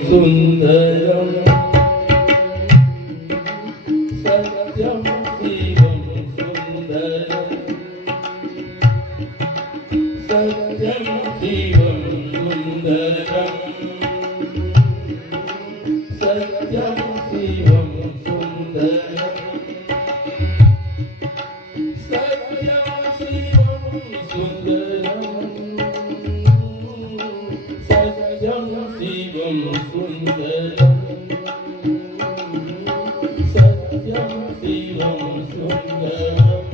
सुंदरम सत्यम शिवम सुंदरम सत्यम शिवम सुंदरम सत्यम शिवम सुंदरम सत्यम शिवम सुंदरम सत्यम शिवम सुंदरम सत्यम शिवम सुंदरम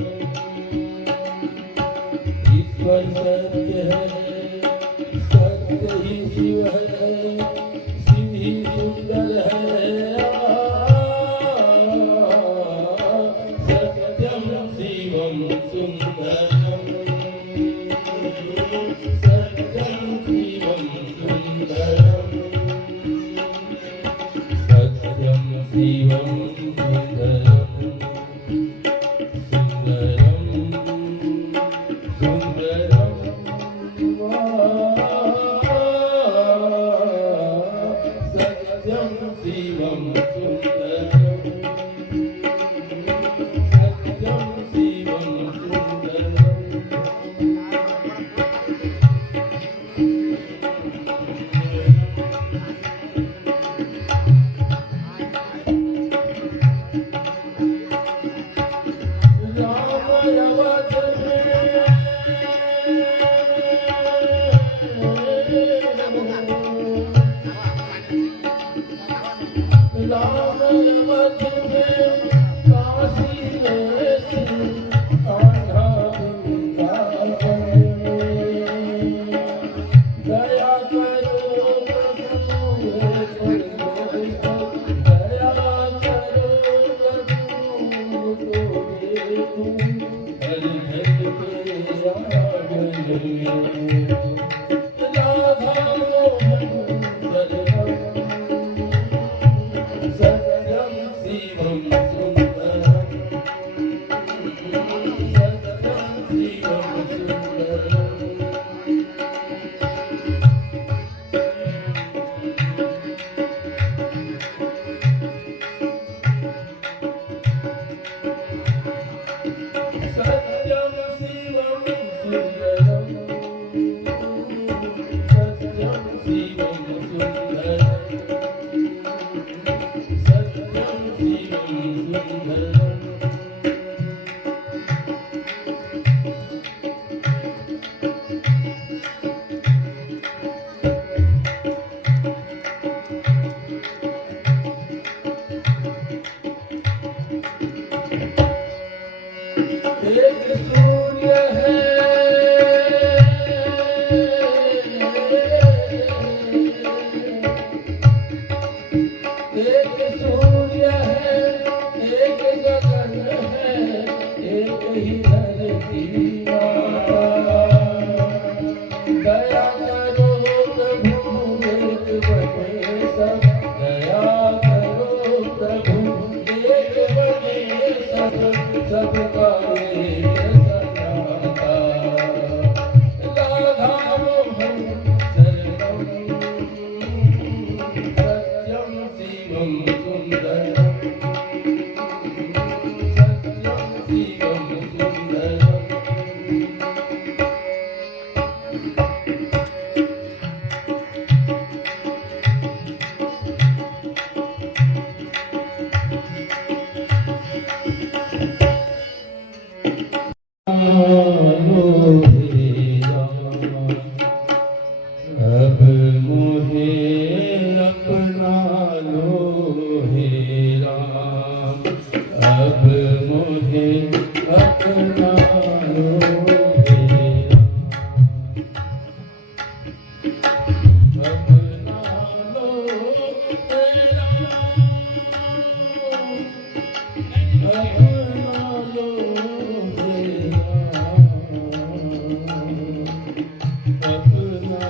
ईश्वर सत्य है, सत्य ही शिव है, शिव ही सुंदर है। सत्यम शिवम सुंदरम सत्यम शिवम सुंदरम सत्यम शिवम सुंदरम सुंदरम सुंदरम सत्यम शिवम सुंदरम सत्यम शिवम सुंदरम अब मोहे अपना लो हे राम, अब मोहे अपना लो हे राम, अपना लो हे राम, अपना लो हे राम, अपना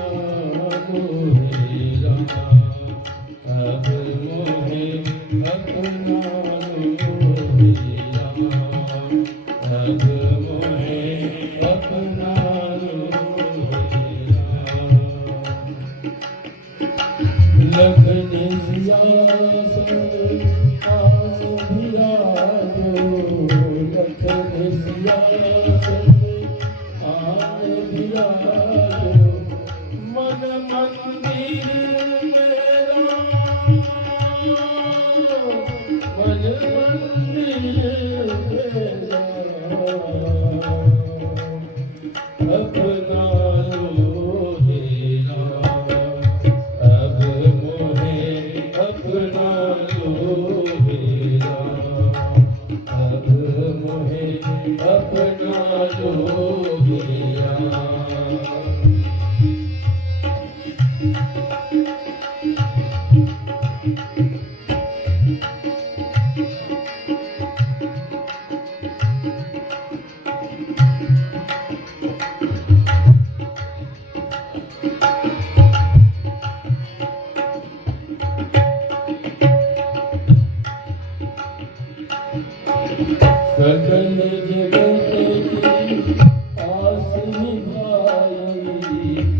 लखन सिया संग आन बिराजो, लखन सिया संग आन बिराजो, मन मंदिर मेरा, मन मंदिर मेरा, अपना लो हेरा, अब मोहे अपना लो हेरा, अब मोहे अपना लो हेरा। सकल जगत की आस निभाई,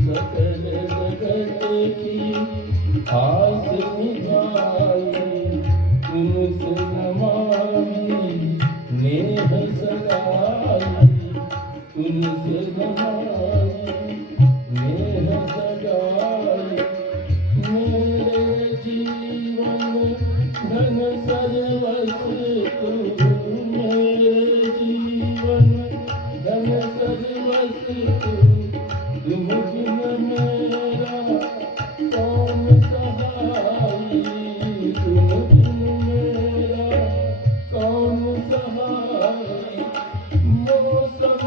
सकल जगत की आस निभाई, तुमसे नमामि नेह सगाई, तुमसे नमामि नेह सगाई, मेरे जीवन धन सर्वस्व मेरे जीवन धन सर्वस्व, तुम बिन मेरा कौन सहाई, तुम बिन मेरा कौन सहाई, मौसम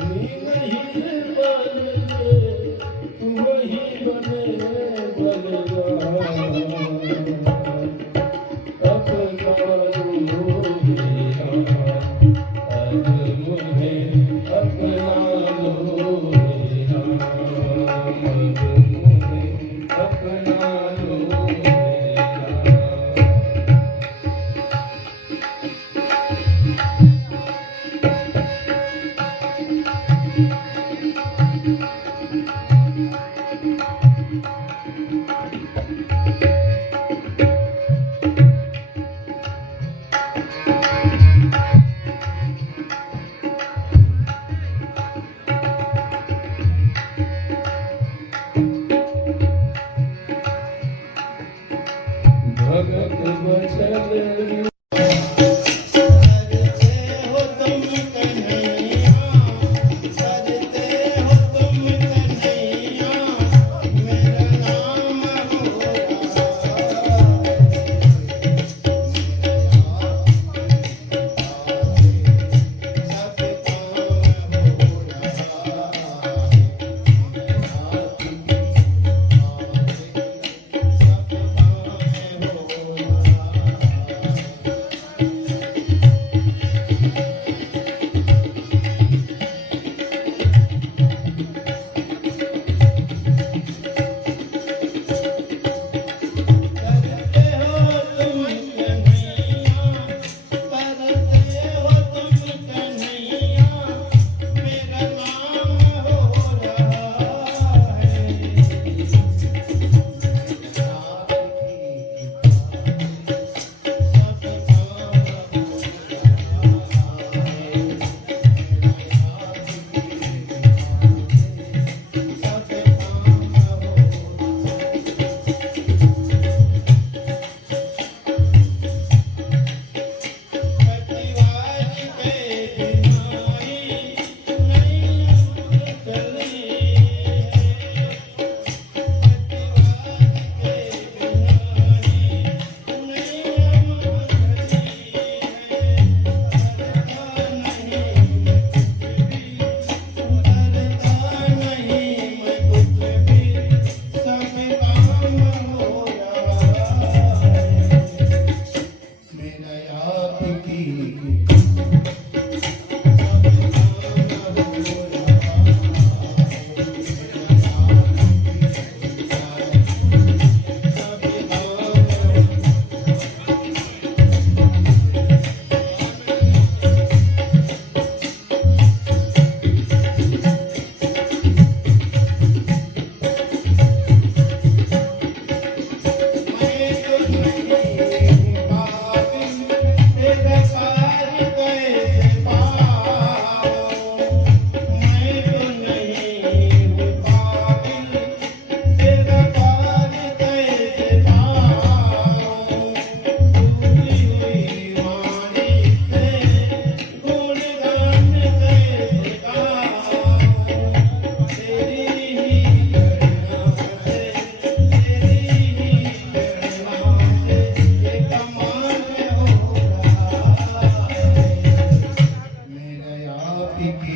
नींद नहीं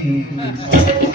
હમ.